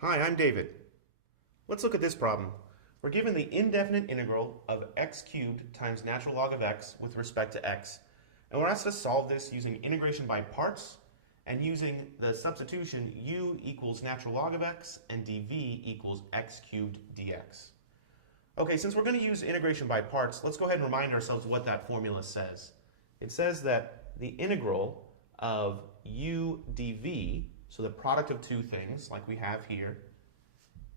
Hi, I'm David. Let's look at this problem. We're given the indefinite integral of x cubed times natural log of x with respect to x. And we're asked to solve this using integration by parts and using the substitution u equals natural log of x and dv equals x cubed dx. Okay, since we're going to use integration by parts, let's go ahead and remind ourselves what that formula says. It says that the integral of u dv, so the product of two things like we have here,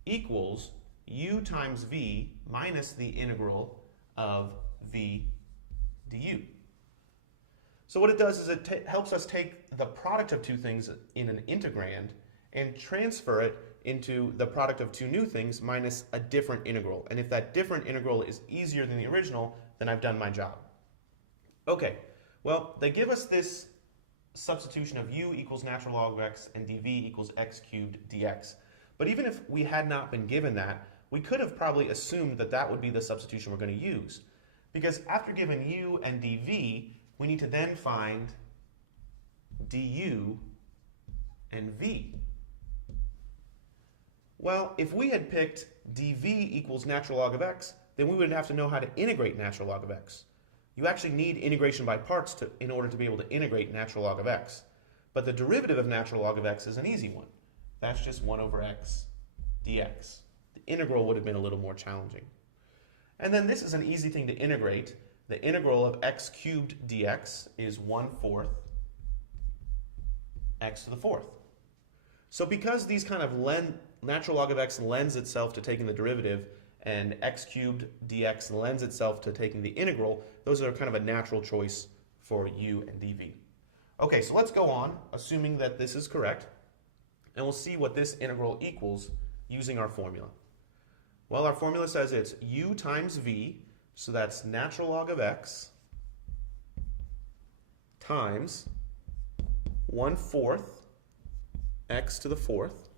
equals u times v minus the integral of v du. So what it does is it helps us take the product of two things in an integrand and transfer it into the product of two new things minus a different integral. And if that different integral is easier than the original, then I've done my job. Okay, well, they give us this substitution of u equals natural log of x and dv equals x cubed dx. But even if we had not been given that, we could have probably assumed that that would be the substitution we're going to use. Because after given u and dv, we need to then find du and v. Well, if we had picked dv equals natural log of x, then we would have to know how to integrate natural log of x. You actually need integration by parts in order to be able to integrate natural log of x. But the derivative of natural log of x is an easy one. That's just 1 over x dx. The integral would have been a little more challenging. And then this is an easy thing to integrate. The integral of x cubed dx is 1/4 x to the 4th. So because these kind of natural log of x lends itself to taking the derivative and x cubed dx lends itself to taking the integral, those are kind of a natural choice for u and dv. Okay, so let's go on, assuming that this is correct, and we'll see what this integral equals using our formula. Well, our formula says it's u times v, so that's natural log of x times 1/4 x to the 4th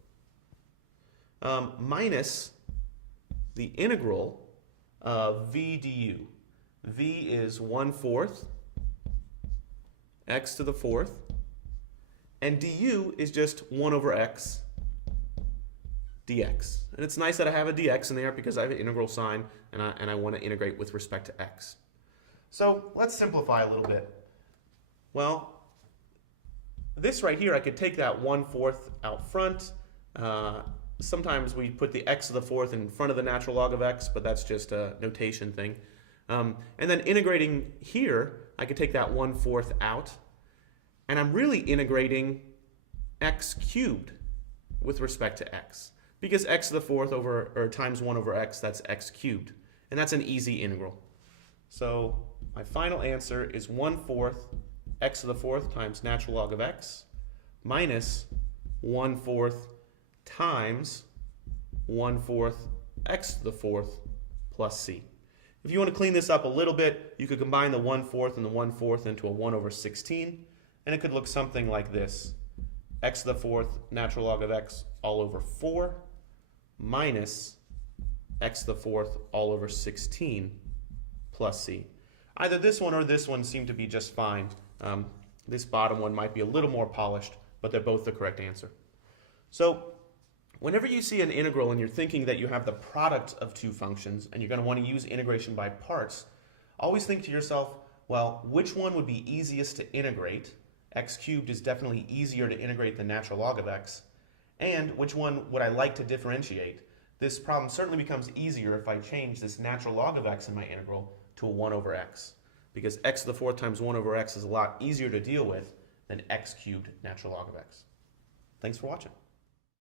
minus the integral of v du. V is 1/4 x to the 4th, and du is just 1 over x dx. And it's nice that I have a dx in there because I have an integral sign and I want to integrate with respect to x. So let's simplify a little bit. Well, this right here, I could take that 1/4 out front. Sometimes we put the x to the 4th in front of the natural log of x, but that's just a notation thing. And then integrating here, I could take that 1/4 out. And I'm really integrating x cubed with respect to x. Because x to the 4th times 1 over x, that's x cubed. And that's an easy integral. So my final answer is 1/4 x to the 4th times natural log of x minus 1/4 times 1/4 x to the 4th plus c. If you want to clean this up a little bit, you could combine the 1/4 and the 1/4 into a 1 over 16, and it could look something like this. X to the 4th natural log of x all over 4 minus x to the 4th all over 16 plus c. Either this one or this one seem to be just fine. This bottom one might be a little more polished, but they're both the correct answer. So whenever you see an integral and you're thinking that you have the product of two functions and you're going to want to use integration by parts, always think to yourself, well, which one would be easiest to integrate? X cubed is definitely easier to integrate than natural log of x. And which one would I like to differentiate? This problem certainly becomes easier if I change this natural log of x in my integral to a 1 over x. Because x to the 4th times 1 over x is a lot easier to deal with than x cubed natural log of x. Thanks for watching.